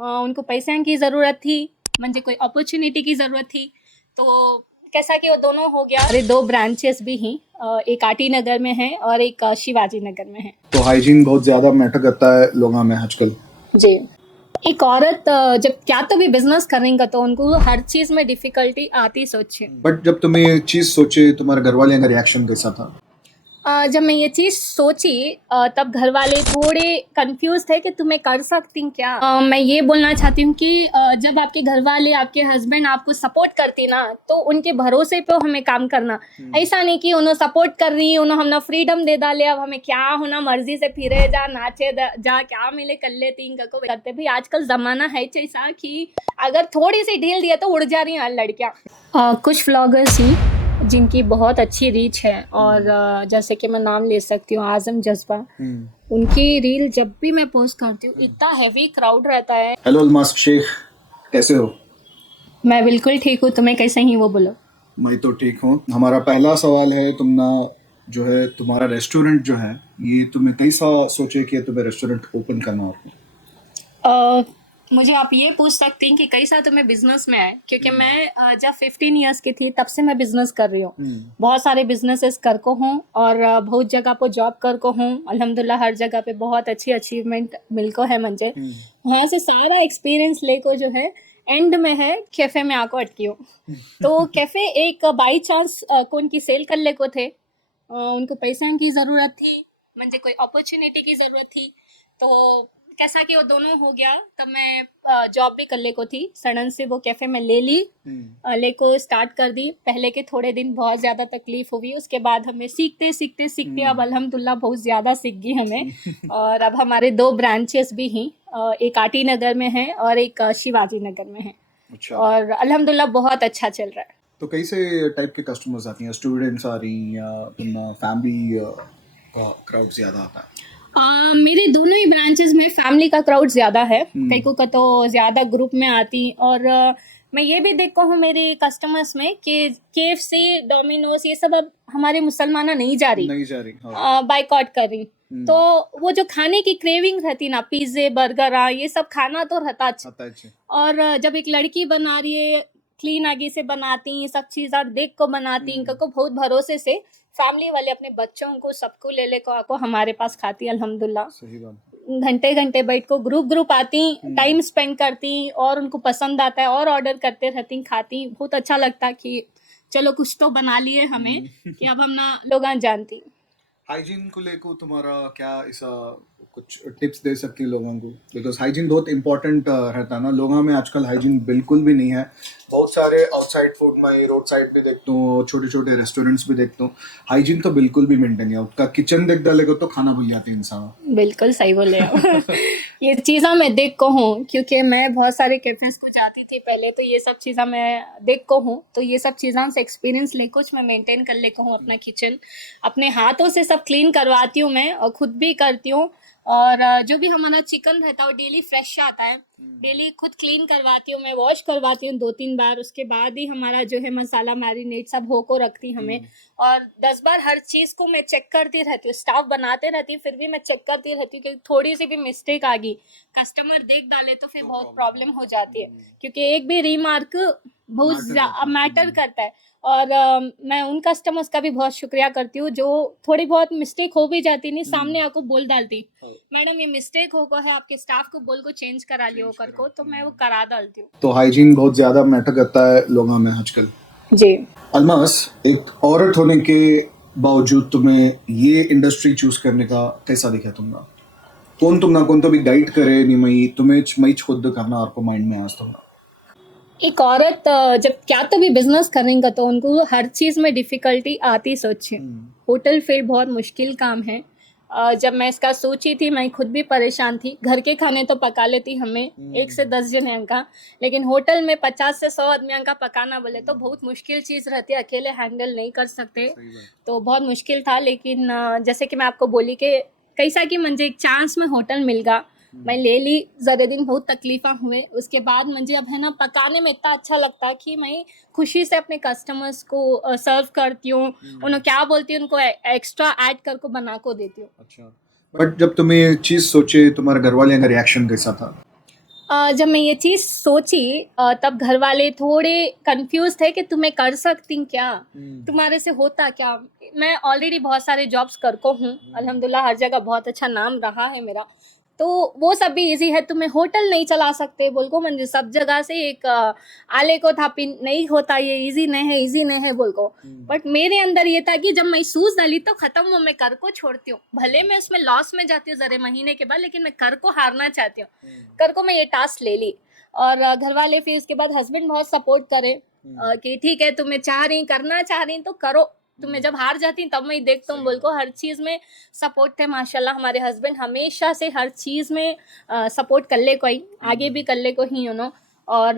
उनको पैसे की ज़रूरत थी, म्हणजे कोई अपॉर्च्युनिटी की ज़रूरत थी। तो कैसा कि वो दोनों हो गया। अरे 2 ब्रांचेस भी हैं, एक आरटी नगर में है और एक शिवाजी नगर में है। तो हाइजीन बहुत ज्यादा मैटर करता है लोगों में आजकल। जी। एक औरत जब क्या तो भी बिजनेस करेंगे तो उनको हर चीज में डिफिकल्टी आती सोचे। बट जब तुम ये चीज सोचे तुम्हारे घर वाले का रिएक्शन कैसा था? जब मैं ये चीज़ सोची तब घर वाले थोड़े कंफ्यूज थे कि तुम्हें कर सकती क्या। मैं ये बोलना चाहती हूँ कि जब आपके घर वाले आपके हस्बैंड आपको सपोर्ट करती ना तो उनके भरोसे पे हमें काम करना। ऐसा नहीं कि उन्होंने सपोर्ट कर रही, उन्होंने हमने फ्रीडम दे डाले, अब हमें क्या होना मर्जी से फिरे जा नाचे जा क्या मिले कर लेती को करते भी। आजकल जमाना है ऐसा कि अगर थोड़ी सी ढील दिया तो उड़ जा रही हैं लड़कियाँ। कुछ व्लॉगर्स ही जिनकी बहुत अच्छी रीच है और जैसे कि मैं नाम ले सकती हूँ आजम जज्बा। उनकी रील जब भी मैं पोस्ट करती हूँ इतना हैवी क्राउड रहता है। हेलो अलमास शेख, कैसे हो? मैं बिल्कुल ठीक हूँ, तुम्हें कैसे ही वो बोलो। मैं तो ठीक हूँ। हमारा पहला सवाल है, तुमना जो है तुम्हारा रेस्टोरेंट जो है ये तुम्हें कैसा सोचे कि तुम्हें रेस्टोरेंट ओपन करना हो? मुझे आप ये पूछ सकती हैं कि कैसा तुम्हें बिजनेस में आए, क्योंकि मैं जब 15 इयर्स की थी तब से मैं बिजनेस कर रही हूँ। बहुत सारे बिजनेसेस कर को हूँ और बहुत जगह पर जॉब कर को हूँ। अल्हम्दुलिल्लाह हर जगह पे बहुत अच्छी अचीवमेंट मिल को है मुझे। वहाँ से सारा एक्सपीरियंस ले को जो है एंड में है कैफे में आको अटकी हूँ। तो कैफे एक बाई चांस को उनकी सेल कर ले को थे। उनको पैसा की ज़रूरत थी, मुझे कोई अपॉर्चुनिटी की ज़रूरत थी। तो कैसा कि वो दोनों हो गया तब मैं जॉब भी कर ले को थी। सडन से वो कैफे में ले ली, ले को स्टार्ट कर दी। पहले के थोड़े दिन बहुत ज़्यादा तकलीफ हुई, उसके बाद हमें सीखते सीखते सीखते अब अल्हम्दुलिल्लाह बहुत ज़्यादा सीख गई हमें। और अब हमारे 2 ब्रांचेस भी हैं, एक आरटी नगर में है और एक शिवाजी नगर में है। अच्छा। और अल्हम्दुलिल्लाह बहुत अच्छा चल रहा है। तो कैसे टाइप के कस्टमर्स आती हैं? स्टूडेंट्स आ रही या तुम फैमिली का क्राउड ज्यादा आता है? मेरे दोनों ही ब्रांचेस में फैमिली का क्राउड ज़्यादा है। कई को का तो ज़्यादा ग्रुप में आती। और मैं ये भी देखता हूँ मेरे कस्टमर्स में कि केएफसी, डोमिनोज ये सब अब हमारे मुसलमाना नहीं जा रही, बाइकआउट कर रही। तो वो जो खाने की क्रेविंग रहती ना, पिज्जे बर्गर ये सब खाना तो रहता अच्छा। और जब एक लड़की बना रही है, क्लीन आगे से बनाती, सब चीज़ें देख को बनाती, इनका को बहुत भरोसे से फैमिली वाले अपने बच्चों को सबको ले को आको हमारे पास खाती अल्हम्दुलिल्लाह। सही बात। घंटे घंटे बैठ को ग्रुप आती, टाइम स्पेंड करती और उनको पसंद आता है और ऑर्डर करते रहती, खाती। बहुत अच्छा लगता कि चलो कुछ तो बना लिए हमें कि अब हम ना लोग जानती। हाइजीन को लेकर तुम्हारा क्या ऐसा कुछ टिप्स दे सकती है लोगों को? बिकॉज हाइजीन बहुत इंपॉर्टेंट रहता है ना। लोगों में आजकल हाइजीन बिल्कुल भी नहीं है। बहुत सारे आउटसाइड फूड में रोड साइड पे देखता हूँ, छोटे छोटे रेस्टोरेंट्स भी देखता हूँ, हाइजीन तो बिल्कुल भी मेंटेन नहीं है। उसका किचन देख डालेगा तो खाना भूल जाती है इंसान। बिल्कुल सही बोले आप। ये चीज़ा मैं देख को हूँ क्योंकि मैं बहुत सारे कैफेज को जाती थी पहले, तो ये सब चीज़ा मैं देख को हूँ। तो ये सब चीज़ों से एक्सपीरियंस ले कुछ मैं मेंटेन कर ले को हूँ। अपना किचन अपने हाथों से सब क्लीन करवाती हूँ मैं और खुद भी करती हूँ। और जो भी हमारा चिकन रहता है वो डेली फ्रेश आता है, डेली खुद क्लीन करवाती हूँ मैं, वॉश करवाती हूँ 2-3 बार। उसके बाद ही हमारा जो है मसाला मैरिनेट सब हो को रखती हमें। और 10 बार हर चीज़ को मैं चेक करती रहती हूँ। स्टाफ बनाते रहती हूँ फिर भी मैं चेक करती रहती हूँ कि थोड़ी सी भी मिस्टेक आ गई, कस्टमर देख डाले तो फिर बहुत प्रॉब्लम हो जाती है। क्योंकि एक भी रिमार्क बहुत मैटर करता है। और मैं उन कस्टमर्स का भी बहुत शुक्रिया करती हूँ जो थोड़ी बहुत मिस्टेक हो भी जाती नहीं, सामने आको बोल डालती, मैडम ये मिस्टेक हो है, आपके स्टाफ को बोल को चेंज करा लियो कर को, तो मैं वो करा डालती हूँ। तो हाइजीन बहुत ज्यादा मैटर करता है लोगों में आजकल। जी। अलमास, एक औरत होने के बावजूद तुम्हें ये इंडस्ट्री चूज करने का कैसा दिखा तुमने? कौन तो भी गाइड करे नहीं, मैं खुद करना आपको माइंड में आज थोड़ा। एक औरत जब क्या तो भी बिजनेस करेंगे तो उनको हर चीज में डिफिकल्टी आती सोचे। होटल फील्ड बहुत मुश्किल काम है। जब मैं इसका सोची थी मैं खुद भी परेशान थी। घर के खाने तो पका लेती हमें 1 से 10 जन का, लेकिन होटल में 50 से 100 आदमी का पकाना बोले तो बहुत मुश्किल चीज़ रहती है, अकेले हैंडल नहीं कर सकते। तो बहुत मुश्किल था। लेकिन जैसे कि मैं आपको बोली कि कैसा कि मुझे एक चांस में होटल मिल गया, मैं ले ली। ज़रे दिन बहुत तकलीफ़ा हुए, उसके बाद मुझे अब है ना पकाने में इतना अच्छा लगता है कि मैं खुशी से अपने कस्टमर्स को सर्व करती हूँ। उन्हें क्या बोलती हूँ, उनको एक्स्ट्रा ऐड कर को बना को देती हूँ। अच्छा। बट जब तुम्हें ये चीज सोचे तुम्हारे घर वाले का रिएक्शन कैसा था? जब मैं ये चीज़ सोची तब घर वाले थोड़े कंफ्यूज थे कि तुम्हें कर सकती क्या, तुम्हारे से होता क्या। मैं ऑलरेडी बहुत सारे जॉब्स कर को हूँ, अल्हम्दुलिल्लाह हर जगह बहुत अच्छा नाम रहा है मेरा, तो वो सब भी इजी है। तुम्हें होटल नहीं चला सकते बोल को मंदिर सब जगह से एक आले को था पिन नहीं होता, ये इजी नहीं है बोल को। बट मेरे अंदर ये था कि जब मैं सूज डाली तो खत्म वो मैं कर को छोड़ती हूँ, भले मैं उसमें लॉस में जाती हूँ जरे महीने के बाद, लेकिन मैं कर को हारना चाहती हूँ। कर को मैं ये टास्क ले ली। और घर वाले फिर उसके बाद हस्बैंड बहुत सपोर्ट करे कि ठीक है तुम्हें चाह रही करना चाह रही तो करो, तुम्हें जब हार जाती तब मैं देखता हूँ बोल को। हर चीज़ में सपोर्ट थे माशाल्लाह, हमारे हस्बैंड हमेशा से हर चीज़ में सपोर्ट कर ले कोई आगे भी कर ले को ही और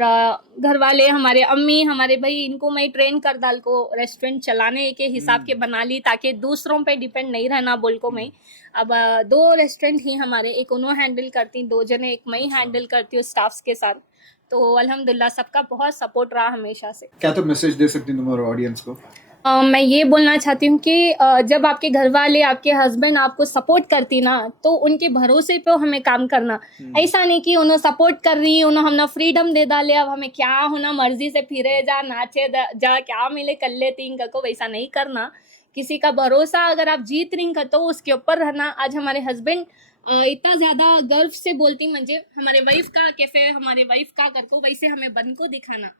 घर वाले हमारे अम्मी हमारे भाई इनको मैं ट्रेन कर डाल को रेस्टोरेंट चलाने के हिसाब के बना ली, ताकि दूसरों पे डिपेंड नहीं रहना बोल को मैं। अब 2 रेस्टोरेंट ही हमारे, एक उन्होंने हैंडल करती 2 जने, एक मैं ही हैंडल करती हूँ स्टाफ्स के साथ। तो अल्हम्दुलिल्लाह सबका बहुत सपोर्ट रहा हमेशा से। क्या तो मैसेज दे सकती तुम्हारे ऑडियंस को? मैं ये बोलना चाहती हूँ कि जब आपके घर वाले आपके हस्बैंड आपको सपोर्ट करती ना, तो उनके भरोसे पे हमें काम करना। ऐसा नहीं कि उन्होंने सपोर्ट कर रही, उन्होंने हमने फ्रीडम दे डाले, अब हमें क्या होना मर्जी से फिरे जा नाचे जा क्या मिले कर लेती को, वैसा नहीं करना। किसी का भरोसा अगर आप जीत रही तो उसके ऊपर रहना। आज हमारे हस्बैंड इतना ज्यादा गर्व से बोलती मुझे हमारे वाइफ का कैफे हमारे वाइफ का कर को, वैसे हमें बन को दिखाना,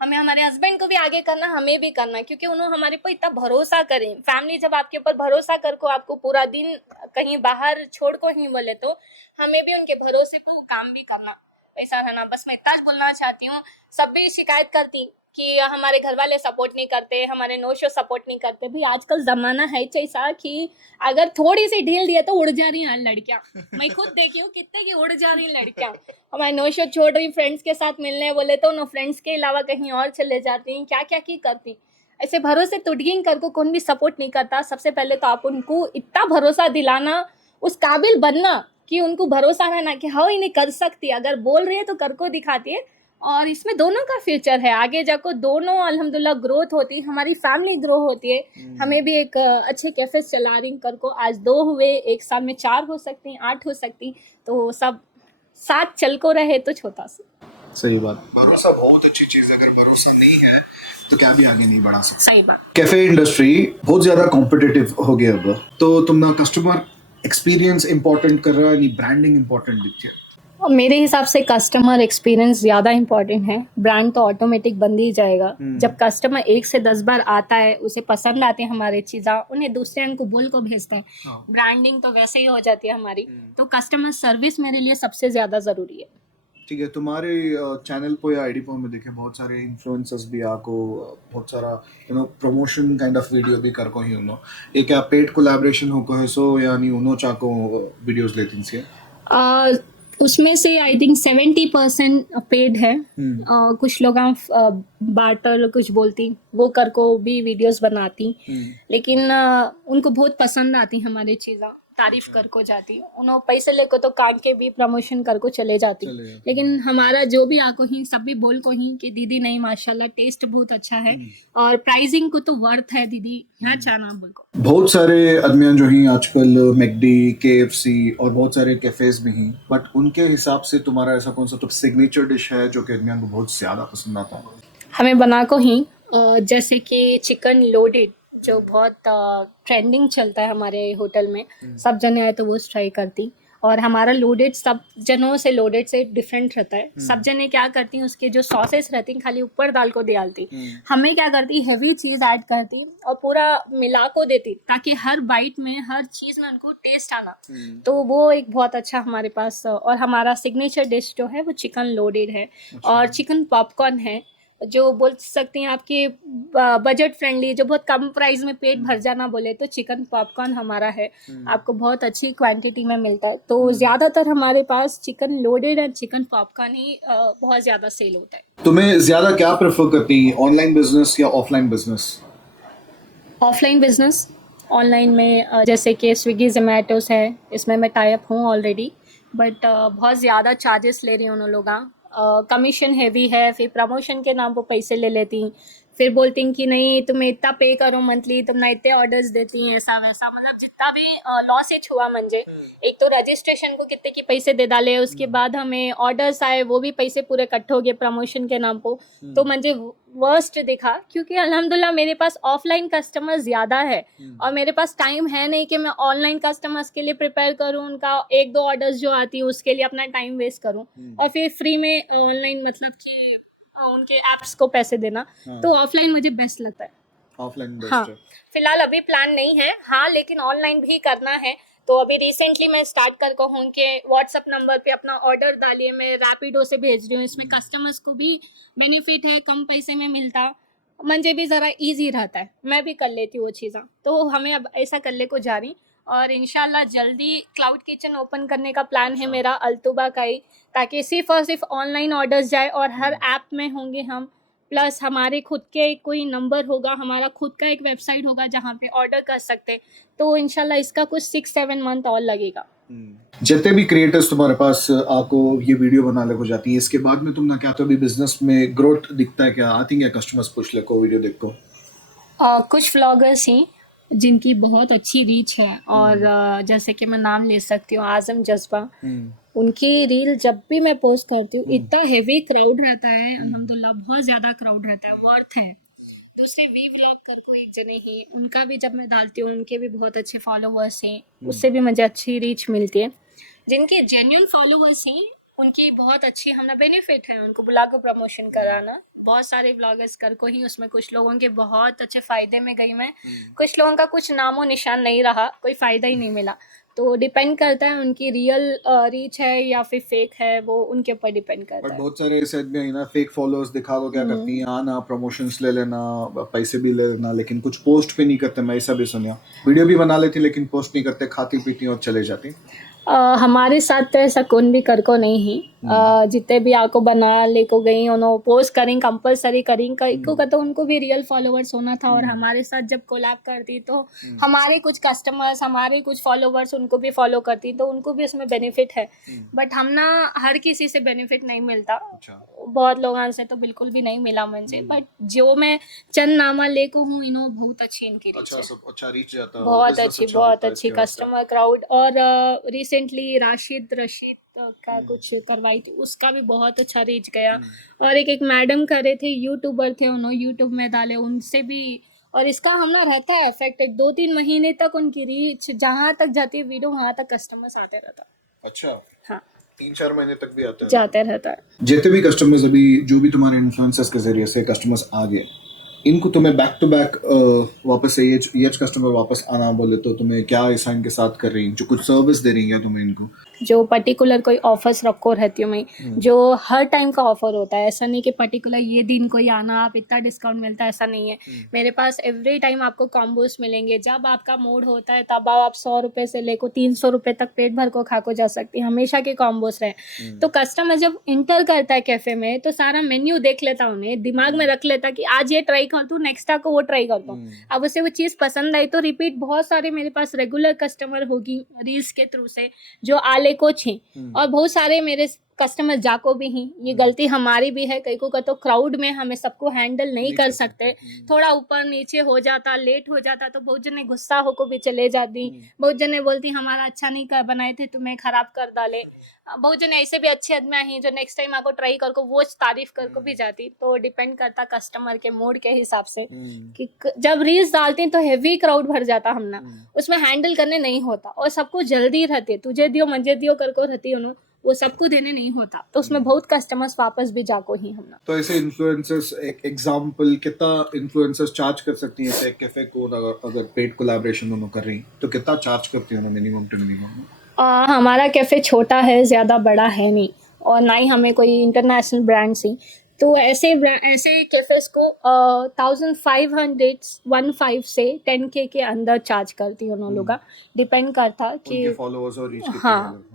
हमें हमारे हस्बैंड को भी आगे करना, हमें भी करना, क्योंकि उन्होंने हमारे पर इतना भरोसा करें। फैमिली जब आपके ऊपर भरोसा कर को आपको पूरा दिन कहीं बाहर छोड़ को ही बोले, तो हमें भी उनके भरोसे पर काम भी करना, ऐसा रहना। बस मैं इतना बोलना चाहती हूँ। सब भी शिकायत करती कि हमारे घर वाले सपोर्ट नहीं करते, हमारे नो शो सपोर्ट नहीं करते। भी आजकल जमाना है ऐसा कि अगर थोड़ी सी ढील दिए तो उड़ जा रही हैं लड़कियां। मैं खुद देखी हूँ कितने की उड़ जा रही लड़कियां। हमारे नो शो छोड़ रही फ्रेंड्स के साथ मिलने बोले तो नो फ्रेंड्स के अलावा कहीं और चले जाती हैं, क्या क्या की करती। ऐसे भरोसे टूटगिंग करके कौन भी सपोर्ट नहीं करता। सबसे पहले तो आप उनको इतना भरोसा दिलाना, उस काबिल बनना कि उनको भरोसा रहना कि हाँ इन्हें कर सकती है, अगर बोल रही है तो कर को दिखाती है। और इसमें दोनों का फ्यूचर है, आगे जाकर दोनों अल्हम्दुलिल्लाह ग्रोथ होती है, हमारी फैमिली ग्रो होती है। हमें भी एक अच्छे कैफे चला रही कर को, आज 2 हुए, एक साल में 4 हो सकती, 8 हो सकती, तो सब साथ चल को रहे तो छोटा सा। सही बात, भरोसा बहुत अच्छी चीज है, अगर भरोसा नहीं है तो क्या भी आगे नहीं बढ़ा सकते। सही बात। कैफे इंडस्ट्री बहुत ज्यादा कॉम्पिटिटिव हो गया अब, तो तुमने कस्टमर एक्सपीरियंस इंपॉर्टेंट कर रहा है नहीं ब्रांडिंग इंपॉर्टेंट दिखती है? और मेरे हिसाब से कस्टमर एक्सपीरियंस ज़्यादा इम्पोर्टेंट है, ब्रांड तो ऑटोमेटिक बन ही जाएगा। जब कस्टमर 1 से 10 बार आता है, उसे पसंद आती है हमारी चीज़ा, उन्हें दूसरे को बोल को भेजते हैं, ब्रांडिंग तो वैसे ही हो जाती है हमारी। तो कस्टमर सर्विस मेरे लिए सबसे ज़्यादा ज़रूरी है। ठीक है, तुम्हारे चैनल पर या आईडी पर मैं देखे बहुत सारे इन्फ्लुएंसर्स भी आको बहुत सारा प्रमोशन काइंड ऑफ वीडियो भी कर को ही उनो एक क्या पेड कोलैबोरेशन हो को है सो यानी उनो चाको वीडियोस लेती सी उसमें से आई थिंक 70% पेड है। कुछ लोग बार्टर कुछ बोलती वो कर को भी वीडियोस बनाती, लेकिन उनको बहुत पसंद आती हमारी चीज़ा, तारीफ कर को जाती, उन्होंने पैसे लेको तो काम के भी प्रमोशन कर को चले जाती। लेकिन हमारा जो भी आको ही सब भी बोल को ही कि दीदी नहीं माशाल्लाह टेस्ट बहुत अच्छा है और प्राइसिंग को तो वर्थ है दीदी, यहाँ चाहना बोल को। बहुत सारे आदमियां जो ही आजकल मैकडी, केएफसी और बहुत सारे कैफेज में ही, बट उनके हिसाब से तुम्हारा ऐसा कौन सा तो सिग्नेचर डिश है जो कि आदमियों को बहुत ज्यादा पसंद आता है? हमें बना को ही जैसे कि चिकन लोडेड जो बहुत ट्रेंडिंग चलता है हमारे होटल में, सब जने आए तो वो ट्राई करती। और हमारा लोडेड सब जनों से लोडेड से डिफरेंट रहता है। सब जने क्या करती हैं, उसके जो सॉसेस रहती हैं खाली ऊपर दाल को डालती, हमें क्या करती हैवी चीज़ ऐड करती और पूरा मिला को देती, ताकि हर बाइट में हर चीज़ में उनको टेस्ट आना। तो वो एक बहुत अच्छा हमारे पास। और हमारा सिग्नेचर डिश जो है वो चिकन लोडेड है और चिकन पॉपकॉर्न है, जो बोल सकती हैं आपकी बजट फ्रेंडली, जो बहुत कम प्राइस में पेट भर जाना बोले तो चिकन पॉपकॉर्न हमारा है, आपको बहुत अच्छी क्वांटिटी में मिलता है। तो ज़्यादातर हमारे पास चिकन लोडेड और चिकन पॉपकॉर्न ही बहुत ज़्यादा सेल होता है। तुम्हें ज़्यादा क्या प्रेफर करती, ऑनलाइन बिजनेस या offline business? Offline business. Online में जैसे कि स्विगी जोमेटोस है, इसमें मैं टाई अप हूँ ऑलरेडी, बट बहुत ज़्यादा चार्जेस ले रही हूँ उन लोग, कमीशन हैवी है, फिर प्रमोशन के नाम पर पैसे ले लेती, फिर बोलती हैं कि नहीं तुम इतना पे करो मंथली, तुम ना इतने ऑर्डर्स देती हैं, ऐसा वैसा, मतलब जितना भी लॉस एच हुआ म्हणजे एक तो रजिस्ट्रेशन को कितने के पैसे दे डाले, उसके बाद हमें ऑर्डर्स आए वो भी पैसे पूरे कट हो गए प्रमोशन के नाम पर, तो म्हणजे वर्स्ट दिखा, क्योंकि अल्हम्दुलिल्लाह मेरे पास ऑफलाइन कस्टमर ज़्यादा है और मेरे पास टाइम है नहीं कि मैं ऑनलाइन कस्टमर्स के लिए प्रिपेयर करूँ, उनका एक दो ऑर्डर्स जो आती है उसके लिए अपना टाइम वेस्ट करूँ और फिर फ्री में ऑनलाइन मतलब कि उनके एप्स को पैसे देना, तो ऑफलाइन मुझे बेस्ट लगता है। ऑफलाइन हाँ, बेस्ट है। फिलहाल अभी प्लान नहीं है, हाँ लेकिन ऑनलाइन भी करना है, तो अभी रिसेंटली मैं स्टार्ट कर को हूँ कि व्हाट्सअप नंबर पे अपना ऑर्डर डालिए, मैं रैपिडो से भेज रही हूँ, इसमें कस्टमर्स को भी बेनिफिट है, कम पैसे में मिलता, मुझे भी ज़रा इजी रहता है, मैं भी कर लेती हूँ वो चीज़ें, तो हमें अब ऐसा कर ले को जा रही और इंशाल्लाह जल्दी क्लाउड किचन ओपन करने का प्लान है मेरा अल्तुबा का ही, ताकि सिर्फ और सिर्फ ऑनलाइन ऑर्डर्स जाए और हर ऐप में होंगे हम, प्लस हमारे खुद के कोई नंबर होगा, हमारा खुद का एक वेबसाइट होगा जहाँ पे ऑर्डर कर सकते, तो इंशाल्लाह इसका कुछ 6-7 मंथ और लगेगा। जितने भी क्रिएटर्स तुम्हारे पास आपको ये वीडियो बनाने को जाती है, इसके बाद में तुम ना क्या तो भी बिजनेस में ग्रोथ दिखता है क्या? आती है कस्टमर्स पूछ ले को वीडियो देख को? कुछ व्लॉगर्स हैं जिनकी बहुत अच्छी रीच है और जैसे कि मैं नाम ले सकती हूँ आज़म जज्बा, उनकी रील जब भी मैं पोस्ट करती हूँ इतना हेवी क्राउड रहता है, अल्हम्दुलिल्लाह बहुत ज़्यादा क्राउड रहता है, वर्थ है। दूसरे वी व्लॉग कर को एक जने ही, उनका भी जब मैं डालती हूँ उनके भी बहुत अच्छे फॉलोवर्स हैं, उससे भी मुझे अच्छी रीच मिलती है। जिनके जेन्युइन फॉलोवर्स हैं उनकी बहुत अच्छी हमें बेनिफिट है उनको बुला कर प्रमोशन कराना, बहुत सारे व्लॉगर्स कर को ही, उसमें कुछ लोगों के बहुत अच्छे फ़ायदे में गई मैं, कुछ लोगों का कुछ नामो निशान नहीं रहा, कोई फ़ायदा ही नहीं मिला, तो डिपेंड करता है उनकी रियल रीच है या फिर फेक है, वो उनके ऊपर डिपेंड करता बट है। बहुत सारे ऐसे आदमी है ना, फेक फॉलोअर्स दिखा को क्या करती हैं, आना प्रमोशंस ले लेना, पैसे भी ले लेना, लेकिन कुछ पोस्ट भी नहीं करते। मैं ऐसा भी सुना, वीडियो भी बना लेती लेकिन पोस्ट नहीं करते, खाती पीती और चले जाती। हमारे साथ तो ऐसा कौन भी कर को नहीं ही, जितने भी आपको बना ले को गई उन्होंने पोस्ट करें कंपलसरी करें कई को का, तो उनको भी रियल फॉलोवर्स होना था और हमारे साथ जब कोलैब करती तो हमारे कुछ कस्टमर्स, हमारे कुछ फॉलोवर्स उनको भी फॉलो करती, तो उनको भी उसमें बेनिफिट है, बट हम ना हर किसी से बेनिफिट नहीं मिलता, बहुत लोगों से तो बिल्कुल भी नहीं मिला मुझे, बट जो मैं चंद नामा ले को हूँ इन्हों बहुत अच्छी इनकी रीच है, अच्छा रीच जाता है, बहुत अच्छी कस्टमर क्राउड, और रिसेंटली रशीद का कुछ करवाई थी, उसका भी बहुत अच्छा रीच गया, और एक मैडम करे थे, यूट्यूबर थे, उन्होंने यूट्यूब में डाले, उनसे भी, और इसका हम ना रहता है इफेक्ट, एक 2-3 महीने तक उनकी रीच जहाँ तक जाती है वीडियो वहाँ तक कस्टमर्स आते रहता। अच्छा, हाँ 3-4 महीने तक भी आते हैं, जाते रहता है। जितने भी कस्टमर्स अभी जो भी तुम्हारे इन्फ्लुएंसर्स के जरिए से कस्टमर्स आ गए, इनको तुम्हें बैक टू बैक वापस से ये कस्टमर वापस आना बोले तो तुम्हें क्या ऐसा इनके साथ कर रही, जो कुछ सर्विस दे रही है तुम्हें इनको? जो पर्टिकुलर कोई ऑफर्स रखो रहती हूँ मैं, जो हर टाइम का ऑफर होता है, ऐसा नहीं कि पर्टिकुलर ये दिन को ही आना आप इतना डिस्काउंट मिलता है, ऐसा नहीं है, मेरे पास एवरी टाइम आपको कॉम्बोस मिलेंगे, जब आपका मूड होता है तब आप 100 रुपये से लेकर 300 रुपये तक पेट भर को खा को जा सकती हैं, हमेशा के कॉम्बोस रहे। तो कस्टमर जब इंटर करता है कैफे में तो सारा मेन्यू देख लेता, उन्हें दिमाग में रख लेता कि आज ये ट्राई कर दूँ, नेक्स्ट को वो ट्राई करता हूँ, अब उसे वो चीज़ पसंद आई तो रिपीट, बहुत सारे मेरे पास रेगुलर कस्टमर होगी रील्स के थ्रू से जो आले को छे, और बहुत सारे मेरे कस्टमर जाको भी हैं, ये गलती हमारी भी है, कई को का तो क्राउड में हमें सबको हैंडल नहीं कर सकते, थोड़ा ऊपर नीचे हो जाता, लेट हो जाता, तो बहुत जने गुस्सा होकर भी चले जाती, बहुत जने बोलती हमारा अच्छा नहीं कर बनाए थे, तुम्हें खराब कर डाले, बहुत जने ऐसे भी अच्छे आदमी हैं जो नेक्स्ट टाइम आपको ट्राई कर को वो तारीफ कर को भी जाती, तो डिपेंड करता कस्टमर के मूड के हिसाब से कि जब रील्स डालती तो हेवी क्राउड भर जाता, हम ना उसमें हैंडल करने नहीं होता, और सबको जल्दी रहती, तुझे दियो मुझे दियो कर को रहती उन्होंने, वो सबको देने नहीं होता, तो उसमें बहुत कस्टमर्स वापस भी जाको ही हम ना। तो ऐसे इन्फ्लुएंसर्स, एक एग्जांपल, कितना इन्फ्लुएंसर्स चार्ज कर सकती हैं एक कैफे को, अगर पेड कोलैबोरेशन उन्होंने कर रही तो कितना चार्ज करती है मिनिमम टू मिनिमम? हमारा कैफे छोटा है, ज़्यादा बड़ा है नहीं, और ना ही हमें कोई इंटरनेशनल ब्रांड्स ही, तो ऐसे कैफेस को 1500 से 10K के अंदर चार्ज करती है उन्होंने लोग, डिपेंड करता कि फॉलोअर्स और रीच। हाँ,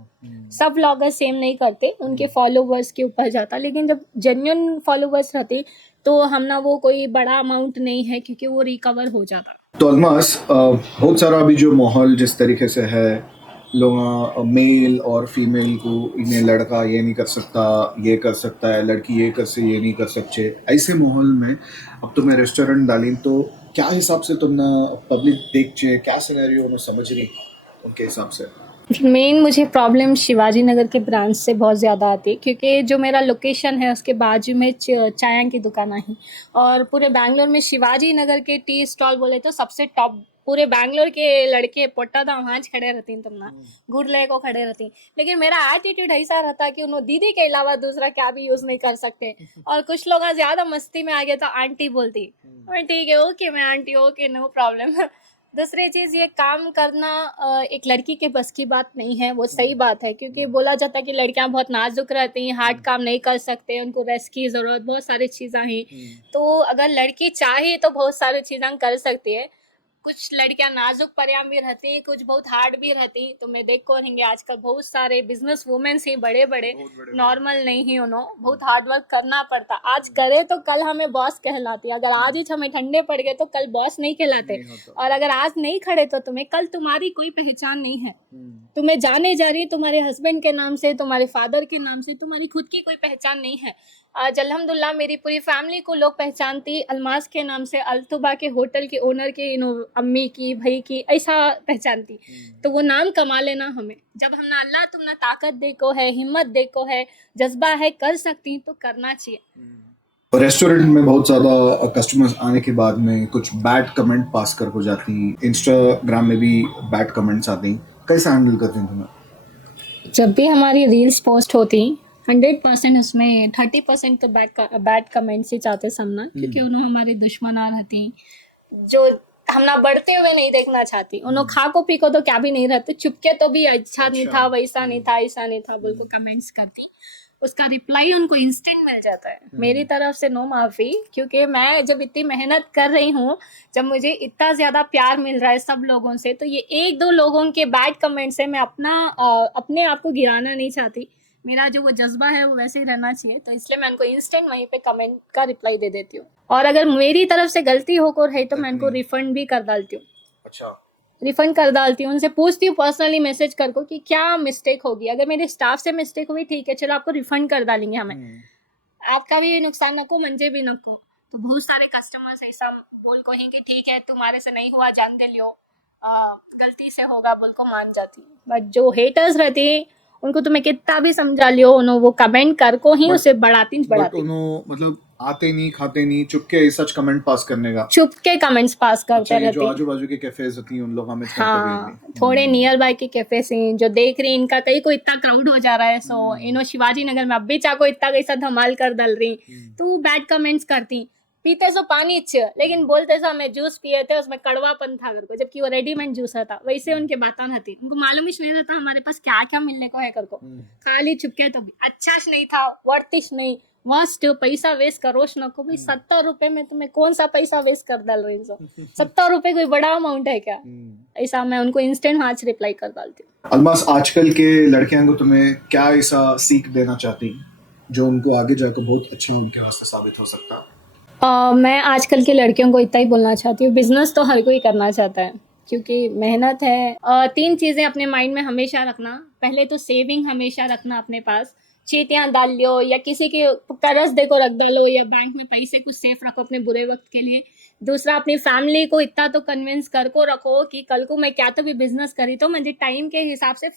सब व्लॉगर सेम नहीं करते, उनके फॉलोवर्स के ऊपर जाता, लेकिन जब जेन्युइन फॉलोवर्स रहते तो हम ना वो कोई बड़ा अमाउंट नहीं है, क्योंकि वो रिकवर हो जाता। तो अलमास, बहुत सारा अभी जो माहौल जिस तरीके से है, लोग मेल और फीमेल को इन्हें लड़का ये नहीं कर सकता, ये कर सकता है, लड़की ये कर से ये नहीं कर सकते, ऐसे माहौल में अब तुम्हें रेस्टोरेंट डाली तो क्या हिसाब से तुमने पब्लिक देख चे, क्या सिनेरियो में समझ रही उनके हिसाब से? मेन मुझे प्रॉब्लम शिवाजी नगर के ब्रांच से बहुत ज़्यादा आती है, क्योंकि जो मेरा लोकेशन है उसके बाजू में चाय की दुकान है, और पूरे बैंगलोर में शिवाजी नगर के टी स्टॉल बोले तो सबसे टॉप। पूरे बैंगलोर के लड़के पोट्टा दाम वहाँ खड़े रहती तुम ना, गुड ले को खड़े रहती। लेकिन मेरा एटीट्यूड ऐसा रहता कि उन्होंने दीदी के अलावा दूसरा क्या भी यूज़ नहीं कर सकते। और कुछ लोग ज़्यादा मस्ती में आ गए तो आंटी बोलती, और ठीक है ओके मैं आंटी, ओके नो प्रॉब्लम। दूसरी चीज़, ये काम करना एक लड़की के बस की बात नहीं है, वो सही बात है, क्योंकि बोला जाता है कि लड़कियां बहुत नाजुक रहती हैं, हार्ड काम नहीं कर सकते, उनको रेस्ट की ज़रूरत, बहुत सारी चीज़ें हैं। तो अगर लड़की चाहे तो बहुत सारी चीज़ें कर सकती है। कुछ लड़कियां नाजुक परियां भी रहती, कुछ बहुत हार्ड भी रहती। तो मैं देख को रहेंगे आजकल बहुत सारे बिजनेस वुमेन्स ही बड़े बड़े, नॉर्मल नहीं ही, उन्होंने बहुत हार्ड वर्क करना पड़ता। आज करे तो कल हमें बॉस कहलाती, अगर आज ही हमें ठंडे पड़ गए तो कल बॉस नहीं कहलाते। और अगर आज नहीं खड़े तो तुम्हें कल तुम्हारी कोई पहचान नहीं है। तुम्हें जाने जा रही तुम्हारे हस्बैंड के नाम से, तुम्हारे फादर के नाम से, तुम्हारी खुद की कोई पहचान नहीं है। आज अल्हम्दुलिल्लाह मेरी पूरी फैमिली को लोग पहचानती अल्मास के नाम से, अल्तुबा के होटल के ओनर के, अम्मी की, भाई की, ऐसा पहचानती। तो वो नाम कमा लेना हमें, जब हमने अल्लाह तुमने ताकत देखो है, हिम्मत देखो है, जज्बा है, कर सकती तो करना चाहिए। रेस्टोरेंट में बहुत ज़्यादा कस्टमर्स आने के बाद में कुछ बैड कमेंट पास कर हो जाती, इंस्टाग्राम में भी बैड कमेंट्स आती, कैसे हैंडल करते हैं तुम्हें? जब भी हमारी रील्स पोस्ट होती 100% उसमें 30% तो बैड कमेंट्स ही चाहते सामना, क्योंकि उन्होंने हमारे दुश्मन आ रहती जो हम ना बढ़ते हुए नहीं देखना चाहती। उन्होंने खा को पी को तो क्या भी नहीं रहते, चुपके तो भी अच्छा नहीं था, वैसा नहीं था, ऐसा नहीं था बोल को कमेंट्स करती। उसका रिप्लाई उनको इंस्टेंट मिल जाता है। मेरी तरफ से नो माफ़ी, क्योंकि मैं जब इतनी मेहनत कर रही हूँ, जब मुझे इतना ज़्यादा प्यार मिल रहा है सब लोगों से, तो ये एक दो लोगों के बैड कमेंट से मैं अपने आप को गिराना नहीं चाहती। मेरा जो वो जज्बा है वो वैसे ही रहना चाहिए, तो इसलिए मैं उनको इंस्टेंट वहीं पे कमेंट का रिप्लाई दे देती हूँ। और अगर मेरी तरफ से गलती होकर है तो मैं उनको रिफंड भी कर डालती हूँ। अच्छा, रिफंड कर डालती हूँ, उनसे पूछती हूँ पर्सनली मैसेज करको कि क्या मिस्टेक होगी। अगर मेरे स्टाफ से मिस्टेक हुई ठीक है, चलो आपको रिफंड कर डालेंगे हमें, आपका भी नुकसान नको, मंजे भी नको। तो बहुत सारे कस्टमर्स ऐसा बोल को हैं कि ठीक है तुम्हारे से नहीं हुआ, जान दे लियो, गलती से होगा बोल को मान जाती। बट जो हेटर्स रहते हैं उनको तुम्हें कितना भी समझा लियो, उन्होंने वो कमेंट कर को ही उसे बढ़ाती मतलब आते नहीं खाते नहीं, चुपके सच कमेंट पास करने का, चुप के कमेंट्स पास करते अच्छा, ये रहती। जो आजू बाजू के कैफेज होती हैं उन लोग हमें हाँ, थोड़े नियर बाय के कैफे से जो देख रही इनका कहीं को इतना क्राउड हो जा रहा है, सो इनो शिवाजी नगर में अब भी चाको इतना कैसा धमाल कर डाल रही, तो बैड कमेंट्स करती। पीते सो पानी अच्छे, लेकिन बोलते सो हमें जूस पिए थे उसमें कड़वापन था करको, जबकि वो रेडीमेड जूस था। वैसे उनके बातें रहती, उनको मालूम ही नहीं रहता हमारे पास क्या क्या मिलने को है करको। खाली चुपके तो भी अच्छा नहीं था, वर्तिश नहीं, मस्त पैसा वेस्ट करोश नको भाई। 70 रुपए में तुम्हें कौन सा पैसा वेस्ट कर डाल रही हो? 70 रुपए कोई बड़ा अमाउंट है क्या? ऐसा मैं उनको इंस्टेंट आज रिप्लाई कर डालती हूँ। अलमास, आजकल के लड़कियों को तुम्हें क्या ऐसा सीख देना चाहती जो उनको आगे जाकर बहुत अच्छा उनके वास्ते साबित हो सकता? मैं आजकल की लड़कियों को इतना ही बोलना चाहती हूँ, बिजनेस तो हर कोई करना चाहता है क्योंकि मेहनत है। 3 चीज़ें अपने माइंड में हमेशा रखना, पहले तो सेविंग हमेशा रखना अपने पास, चीटियाँ डाल लो या किसी के कर्ज दे को रख डालो या बैंक में पैसे कुछ सेफ रखो अपने बुरे वक्त के लिए। दूसरा, अपनी फैमिली को इतना तो कन्विंस कर को रखो कि कल को मैं क्या तो भी बिजनेस करी तो मुझे टाइम के हिसाब से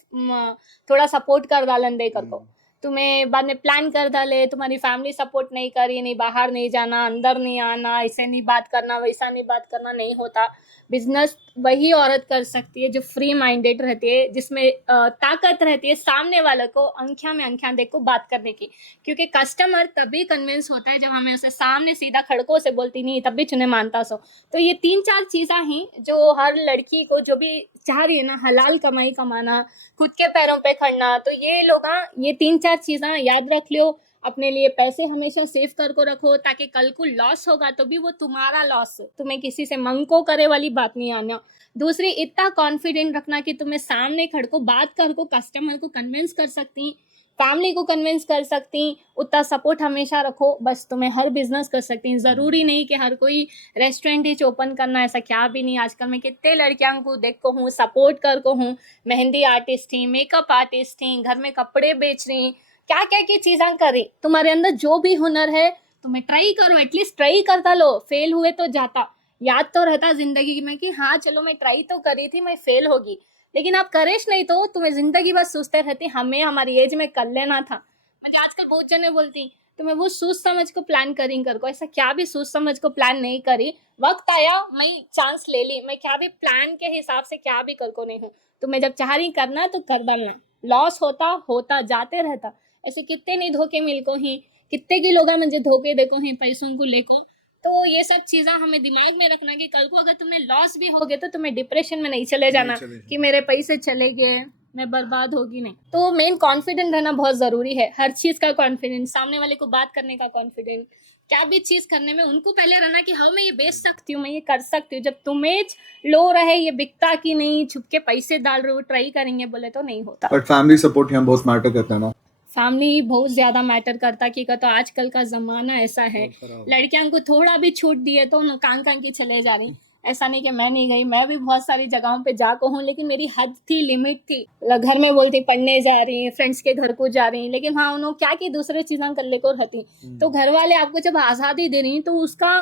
थोड़ा सपोर्ट कर डालन दे कर को। तुम्हें बाद में प्लान कर डाले, तुम्हारी फैमिली सपोर्ट नहीं करी, नहीं बाहर नहीं जाना, अंदर नहीं आना, ऐसे नहीं बात करना, वैसा नहीं बात करना, नहीं होता। बिजनेस वही औरत कर सकती है जो फ्री माइंडेड रहती है, जिसमें ताकत रहती है सामने वाले को आंखें में आंखें देख को बात करने की। क्योंकि कस्टमर तभी कन्विंस होता है जब हमें उसे सामने सीधा खड़कों से बोलती नहीं तब भी चुने मानता सो। तो ये 3-4 चीज़ें हैं जो हर लड़की को जो भी चाह रही है ना, हलाल कमाई कमाना, खुद के पैरों पे खड़ना, तो ये लोग ये 3-4 चीज़ें याद रख लो। अपने लिए पैसे हमेशा सेव कर को रखो ताकि कल को लॉस होगा तो भी वो तुम्हारा लॉस हो, तुम्हें किसी से मंगको करे वाली बात नहीं आना। दूसरी, इतना कॉन्फिडेंट रखना कि तुम्हें सामने खड़ को बात कर को कस्टमर को कन्विंस कर सकती। फैमिली को कन्विंस कर सकती, उतना सपोर्ट हमेशा रखो, बस तुम्हें हर बिजनेस कर सकती। ज़रूरी नहीं कि हर कोई रेस्टोरेंट ही ओपन करना, ऐसा क्या भी नहीं। आजकल मैं कितने लड़कियों को देख को हूँ, सपोर्ट कर को हूँ, मेहंदी आर्टिस्ट थी, मेकअप आर्टिस्ट थी, घर में कपड़े बेच रही, क्या क्या की चीज़ें करी। तुम्हारे अंदर जो भी हुनर है तुम्हें ट्राई करो, एटलीस्ट ट्राई करता लो, फेल हुए तो जाता, याद तो रहता जिंदगी में कि हाँ चलो मैं ट्राई तो करी थी, मैं फेल होगी। लेकिन आप करेश नहीं तो तुम्हें जिंदगी बस सोचते रहती हमें हमारी एज में कर लेना था। मुझे आजकल बहुत जने बोलती तुम्हें वो सोच समझ को प्लान करी कर को, ऐसा क्या भी सोच समझ को प्लान नहीं करी, वक्त आया मैं चांस ले ली, मैं क्या भी प्लान के हिसाब से क्या भी कर को नहीं हूँ। तुम्हें जब चाह रही करना तो कर डालना, लॉस होता होता जाते रहता। ऐसे कितने नहीं धोखे मिल को ही, कितने की लोग मुझे धोखे देखो ही पैसों को लेको। तो ये सब चीज़ें हमें दिमाग में रखना कि कल को अगर तुम्हें लॉस भी हो गए तो तुम्हें डिप्रेशन में नहीं चले जाना कि मेरे पैसे चले गए, मैं बर्बाद होगी नहीं। तो मेन कॉन्फिडेंट रहना बहुत ज़रूरी है, हर चीज़ का कॉन्फिडेंस, सामने वाले को बात करने का कॉन्फिडेंस, क्या भी चीज़ करने में उनको पहले रहना कि हाँ मैं ये बेच सकती हूँ, मैं ये कर सकती हूँ। जब तुम्हें लो रहे ये बिकता कि नहीं, छुप के पैसे डाल रहे हो, ट्राई करेंगे बोले तो नहीं होता। बट फैमिली सपोर्ट यहाँ बहुत मैटर करता है ना। फैमिली बहुत ज़्यादा मैटर करता कि तो आजकल का ज़माना ऐसा है, लड़कियों को थोड़ा भी छूट दिए तो कांग कांग की चले जा रही। ऐसा नहीं कि मैं नहीं गई, मैं भी बहुत सारी जगहों पे जा को हूँ, लेकिन मेरी हद थी, लिमिट थी। घर में बोलती पढ़ने जा रही, फ्रेंड्स के घर को जा रही, लेकिन हाँ उन्होंने क्या की दूसरे चीज़ें कर ले को रहती। तो घर वाले आपको जब आज़ादी दे रही तो उसका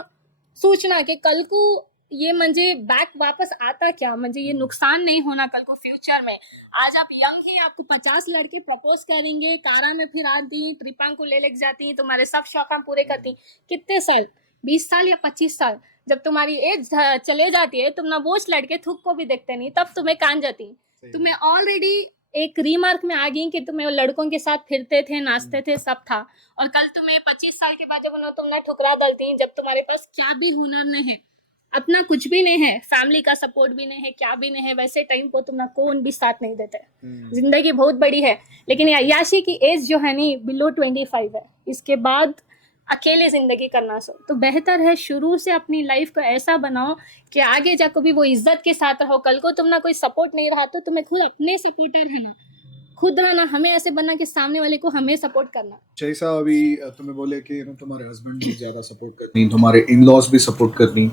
सोचना कि कल को ये मुझे बैक वापस आता क्या, मुझे ये नुकसान नहीं होना कल को फ्यूचर में। आज आप यंग ही, आपको 50 लड़के प्रपोज करेंगे, कारा में फिर आती, ट्रिपां को ले जाती, तुम्हारे सब शौक पूरे करती। कितने साल, 20 साल या 25 साल, जब तुम्हारी एज चले जाती है तुम ना वो लड़के थूक को भी देखते नहीं, तब तुम्हें कान जाती, तुम्हें ऑलरेडी एक रिमार्क में आ गई कि तुम्हें लड़कों के साथ फिरते थे, नाचते थे, सब था। और कल तुम्हें 25 साल के बाद जब उन्होंने तुमने ठुकरा डालती, जब तुम्हारे पास क्या भी हुनर नहीं है, अपना कुछ भी नहीं है, फैमिली का सपोर्ट भी नहीं है, क्या भी नहीं है, वैसे टाइम को तुम्हें कौन भी साथ नहीं देता है। जिंदगी बहुत बड़ी है, लेकिन अय्याशी की एज जो है नी बिलो 25 है, इसके बाद अकेले जिंदगी करना सो तो बेहतर है शुरू से अपनी लाइफ को ऐसा बनाओ कि आगे जाकर भी वो इज्जत के साथ रहो। कल को तुम ना कोई सपोर्ट नहीं रहा तो तुम्हें खुद अपने सपोर्टर रहना, खुद रहना, हमें ऐसे बनना कि सामने वाले को हमें सपोर्ट करना। जैसा अभी तुम्हें बोले कि तुम्हारे हस्बैंड भी ज्यादा सपोर्ट करनी, तुम्हारे इन लॉज भी सपोर्ट करनी,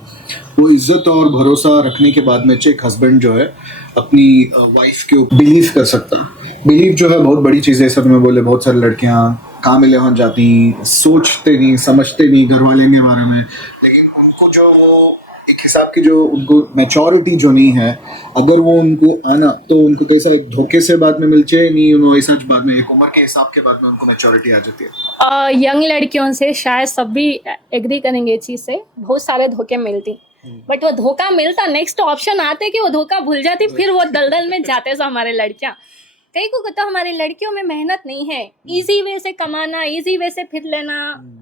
वो इज्जत और भरोसा रखने के बाद में एक हस्बैंड जो है अपनी वाइफ के ऊपर बिलीव कर सकता। बिलीव जो है बहुत बड़ी चीज़ है। ऐसा तुम्हें बोले बहुत सारी लड़कियां काम में ले जाती, सोचते नहीं समझते नहीं घर वाले के बारे में, लेकिन उनको जो वो एक हिसाब की जो उनको मैच्योरिटी जो नहीं है, अगर वो उनको आना तो उनको कैसा एक धोखे से बाद में मिलचे नहीं, उन्होंने ऐसा बाद में एक उम्र के हिसाब के बाद में उनको मैच्योरिटी आ जाती है। यंग लड़कियों से शायद सब भी एग्री करेंगे इस चीज़ से, बहुत सारे धोखे मिलती, बट वो धोखा मिलता नेक्स्ट ऑप्शन आते कि वो धोखा भूल जाती, फिर वो दलदल में जाते सो हमारे लड़कियां। कई को कहता हमारी लड़कियों में मेहनत नहीं है, इजी वे से कमाना, इजी वे से फिर लेना,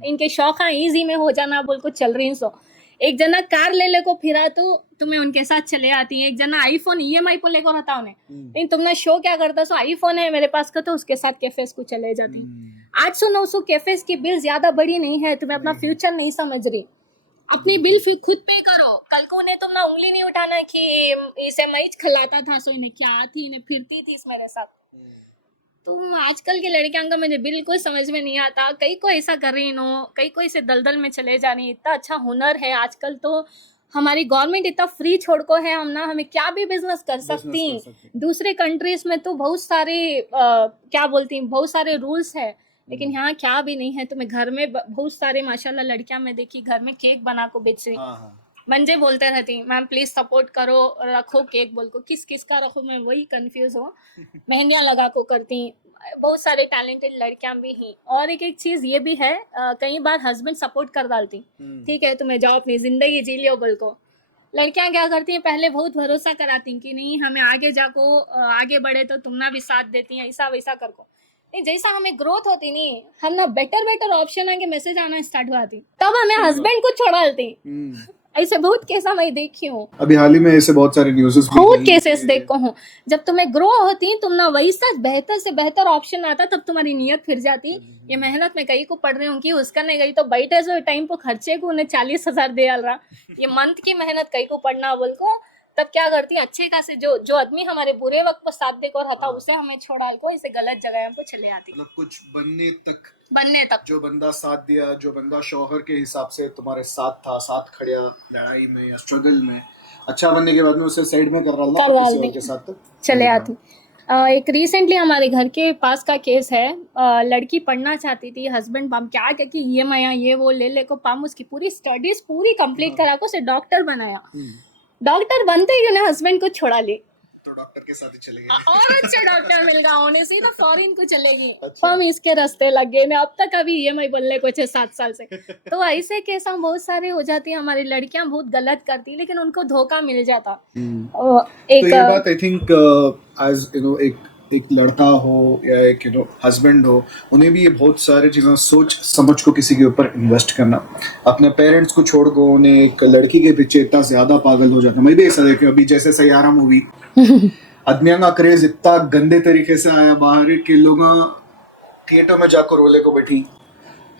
इनके शौक इजी में हो जाना, बोल को चल रही सो। एक जना कार ले को फिरा तो तुम्हें उनके साथ चले आती है, एक जना आईफोन ईएमआई पर लेकर रहता उन्हें, लेकिन तुमने शो क्या करता सो आईफोन है मेरे पास का तो उसके साथ कैफेस को चले जाती। 800-900 कैफेस की बिल ज्यादा बड़ी नहीं है, तुम्हें अपना फ्यूचर नहीं समझ रही, अपनी बिल खुद पे करो। कल को उन्हें तुम ना उंगली नहीं उठाना कि इसे मैं खिलाता था सो इन्हें क्या थी, इन्हें फिरती थी इस मेरे साथ। तो आजकल के लड़कियां का मुझे बिल्कुल समझ में नहीं आता, कई को ऐसा कर रही नो, कई को इसे दलदल में चले जा रही। इतना अच्छा हुनर है आजकल, तो हमारी गवर्नमेंट इतना फ्री छोड़ को है, हम ना हमें क्या भी बिजनेस कर सकती। दूसरे कंट्रीज में तो बहुत सारे क्या बोलती हैं, बहुत सारे रूल्स है, लेकिन यहाँ क्या भी नहीं है। तुम्हें घर में बहुत सारे माशाल्लाह लड़कियां मैं देखी घर में केक बना को बेच रही, मंजे बोलते रहती मैम प्लीज सपोर्ट करो, रखो केक, बोल को किस किस का रखो, मैं वही कंफ्यूज हूँ। मेहंदियाँ लगा को करती, बहुत सारे टैलेंटेड लड़कियां भी हैं। और एक चीज ये भी है, कई बार हस्बैंड सपोर्ट कर डालती, ठीक है तुम्हें जाओ अपनी जिंदगी जी लियो, बोल को लड़कियां क्या करती हैं पहले बहुत भरोसा कराती कि नहीं हमें आगे जाको आगे बढ़े तो तुम ना भी साथ देती हैं, ऐसा वैसा कर को। नहीं, जैसा हमें ग्रोथ होती नहीं, हम ना बेटर ऑप्शन है कि मैसेज आना स्टार्ट हो जाती, तब हमें हस्बैंड को छोड़ा डालती। ऐसे बहुत केस मैं देखी हूँ, अभी हाल ही में ऐसे बहुत सारे न्यूज़ेस बहुत केसेस देखो हूँ। जब तुम्हें ग्रो होती तुम ना वैसा बेहतर से बेहतर ऑप्शन आता, तब तुम्हारी नीयत फिर जाती। ये मेहनत में कहीं को पढ़ रही हूँ कि उसका नहीं गई तो बैठे जो टाइम को खर्चे को उन्हें 40,000 दे रहा, ये मंथ की मेहनत कहीं को पढ़ना बोल को तब क्या करती अच्छे खासे जो जो आदमी हमारे बुरे वक्त पर साथ देकर रहता उसे हमें छोड़ा को इसे गलत जगह पे चले आती मतलब कुछ बनने तक। जो बंदा साथ दिया, जो बंदा शौहर के हिसाब से तुम्हारे साथ था, साथ खड़ा लड़ाई में या स्ट्रगल में, अच्छा बनने के बाद में उसे साइड में करवा किसी और के साथ चले आती। एक रिसेंटली हमारे घर के पास का केस है, लड़की पढ़ना चाहती थी, हस्बैंड पाम क्या क्या कि ये माया ये वो ले को पाम उसकी पूरी स्टडीज पूरी कंप्लीट करा को उसे डॉक्टर बनाया। डॉक्टर बनते ही उन्हें हस्बैंड को छोड़ा ले, तो डॉक्टर के साथ ही चले गए। और अच्छा डॉक्टर मिल गया होने से तो फॉरेन को चलेगी। अच्छा। हम इसके रास्ते लग गए ने अब तक अभी EMI बोलने को 6-7 साल से। तो ऐसे केस हम बहुत सारे हो जाती है, हमारी लड़कियां बहुत गलत करती लेकिन उनको धोखा मिल जाता। तो ये बात I think as you know एक लड़का हो या एक हस्बैंड हो, उन्हें भी ये बहुत सारी चीज़ें सोच समझ को किसी के ऊपर इन्वेस्ट करना। अपने पेरेंट्स को छोड़ को उन्हें एक लड़की के पीछे इतना ज्यादा पागल हो जाता। मैं भी ऐसा देखा अभी, जैसे सैयारा मूवी आदमियों का क्रेज इतना गंदे तरीके से आया बाहर के लोग थिएटर में जाकर रोले को बैठी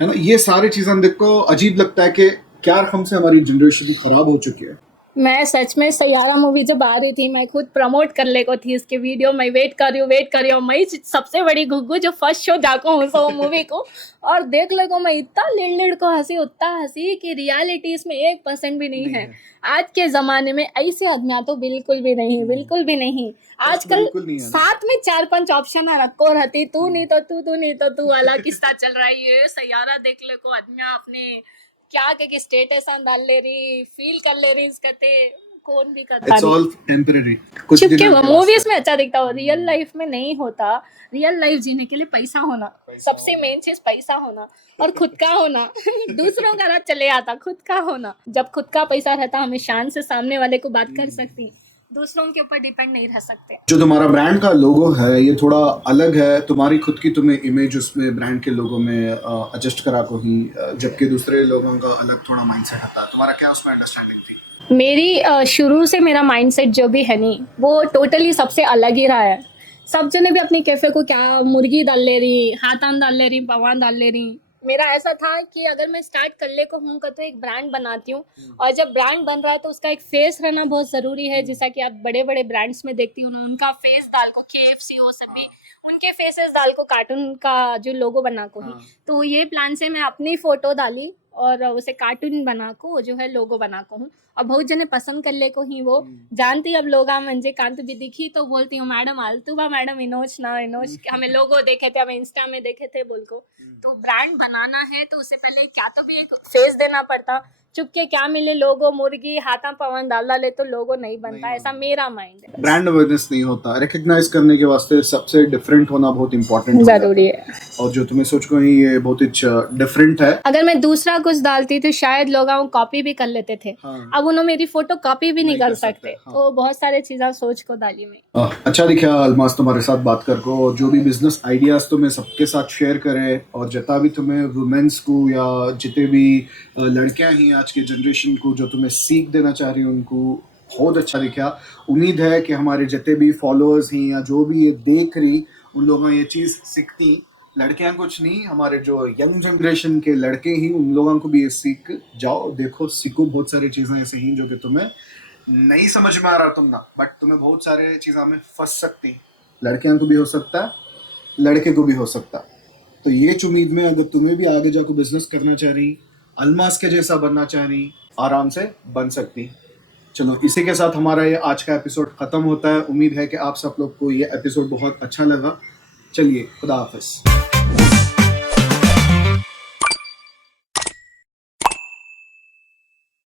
है ना। ये सारी चीजें देखो अजीब लगता है कि क्या हमसे हमारी जनरेशन खराब हो चुकी है। मैं सच में सैयारा मूवी जब आ रही थी मैं खुद प्रमोट कर ले को थी इसके वीडियो, मैं वेट कर रही हूँ मैं सबसे बड़ी घुग्गू जो फर्स्ट शो जाको हूँ सो मूवी को, और देख ले को मैं इतना लिड़ को हंसी उतना हंसी कि रियलिटी इसमें 1% भी नहीं है। आज के जमाने में ऐसे आदमियां तो बिल्कुल भी नहीं। आजकल साथ में 4-5 ऑप्शन रखो रहती, तू नहीं तो तू वाला किस्सा चल रहा है। ये सैयारा देख ले को आदमियां अपने क्या के स्टेटस डाल ले रही, फील कर ले रही इसकते कौन भी करता नहीं। It's all temporary। चुपके मूवीज में अच्छा दिखता हो, रियल लाइफ में नहीं होता। रियल लाइफ जीने के लिए पैसा होना सबसे मेन चीज, पैसा होना और खुद का होना। दूसरों का रात चले आता, खुद का होना। जब खुद का पैसा रहता हमें शान से सामने वाले को बात कर सकती, दूसरों के ऊपर डिपेंड नहीं रह सकते। जो तुम्हारा ब्रांड का लोगो है ये थोड़ा अलग है, तुम्हारी खुद की तुम्हें इमेज उसमें ब्रांड के लोगो में एडजस्ट करा को ही, जबकि दूसरे लोगों का अलग थोड़ा माइंडसेट आता है। तुम्हारा क्या उसमें अंडरस्टैंडिंग थी? मेरी शुरू से मेरा माइंडसेट जो भी है नहीं वो टोटली सबसे अलग ही रहा है। सब जने भी अपनी कैफे को क्या मुर्गी डाल ले रही, हाथान डाल ले रही, पवान डाल ले रही। मेरा ऐसा था कि अगर मैं स्टार्ट कर ले को हूँ तो एक ब्रांड बनाती हूँ, और जब ब्रांड बन रहा है तो उसका एक फेस रहना बहुत ज़रूरी है। जैसा कि आप बड़े बड़े ब्रांड्स में देखती हूँ उनका फेस डाल को KFC हो सभी उनके फेसेस डाल को कार्टून का जो लोगो बना को ही। तो ये प्लान से मैं अपनी फ़ोटो डाली और उसे कार्टून बना को जो है लोगो बना को हूँ, और बहुत जने पसंद कर ले को ही वो जानती। अब लोग मंजे कांत भी दिखी तो बोलती हूँ मैडम आलतू बा मैडम इनोज हमें लोगो देखे थे, हमें इंस्टा में देखे थे बोल को। तो ब्रांड बनाना है तो उससे पहले क्या तो भी एक फेस देना पड़ता। चुपके क्या मिले लोगो मुर्गी हाथा पवन डाला ले तो लोगो नहीं बनता, ऐसा मेरा माइंड है। ब्रांड अवेयरनेस नहीं होता, रिकग्नाइज करने के वास्ते सबसे डिफरेंट होना बहुत इंपॉर्टेंट जरूरी है। और जो तुम्हें सोच को ये बहुत ही डिफरेंट है। अगर मैं दूसरा कुछ डालती तो शायद लोग कॉपी भी कर लेते थे। अब उन्होंने मेरी फोटो कॉपी भी नहीं कर सकते। तो बहुत सारे चीजें सोच को डाली में। अच्छा दिखा अलमास तुम्हारे साथ बात कर को, और जो भी बिजनेस आइडियाज तुम्हें सबके साथ शेयर करे, और जितना भी तुम्हें वुमेन्स को या जितने भी लड़कियां ही आज के जनरेशन को जो तुम्हें सीख देना चाह रही उनको बहुत अच्छा दिखा। उम्मीद है कि हमारे जितने भी फॉलोअर्स हैं या जो भी ये देख रही उन लोगों ये चीज़ सीखती। लड़कियां कुछ नहीं, हमारे जो यंग जनरेशन के लड़के ही उन लोगों को भी ये सीख जाओ, देखो सीखो बहुत सारी चीज़ें ऐसे ही जो कि तुम्हें नहीं समझ में आ रहा तुम ना, बट तुम्हें बहुत सारे चीज़ों में फंस सकती। लड़कियां को भी हो सकता है, लड़के को भी हो सकता। तो ये उम्मीद में अगर तुम्हें भी आगे जाकर बिजनेस करना चाह रही, अलमास के जैसा बनना चाह रही, आराम से बन सकती। चलो इसी के साथ हमारा ये आज का एपिसोड खत्म होता है। उम्मीद है कि आप सब लोग को ये एपिसोड बहुत अच्छा लगा। चलिए खुदा हाफिज।